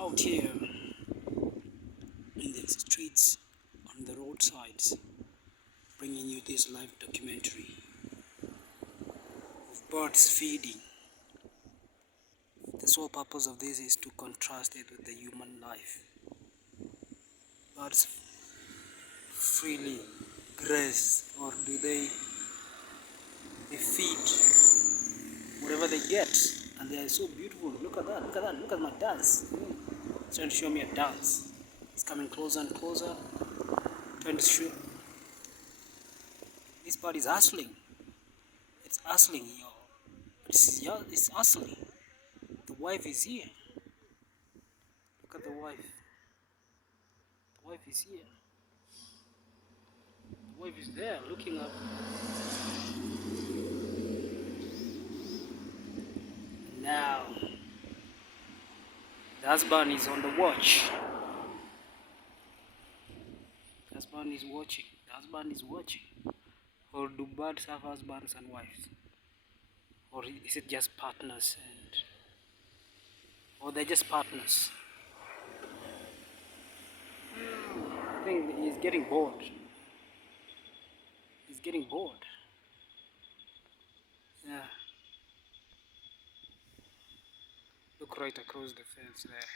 out here in the streets, on the roadsides, bringing you this live documentary of birds feeding. The sole purpose of this is to contrast it with the human life. Birds freely graze, or do they feed whatever they get, and they are so beautiful. Look at that, look at that, look at my dance. It's trying to show me a dance. It's coming closer and closer, trying to show. This bird is hustling. It's hustling, y'all. It's hustling. The wife is here. Look at the wife. The wife is here. The wife is there looking up. Now, the husband is on the watch. The husband is watching. The husband is watching. Or do birds have husbands and wives? Or is it just partners or they're just partners? I think he's getting bored. He's getting bored. Yeah. Look right across the fence there.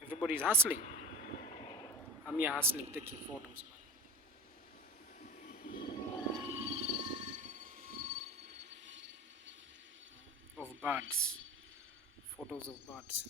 Everybody's hustling. I'm here hustling, taking photos. Of birds. Photos of birds.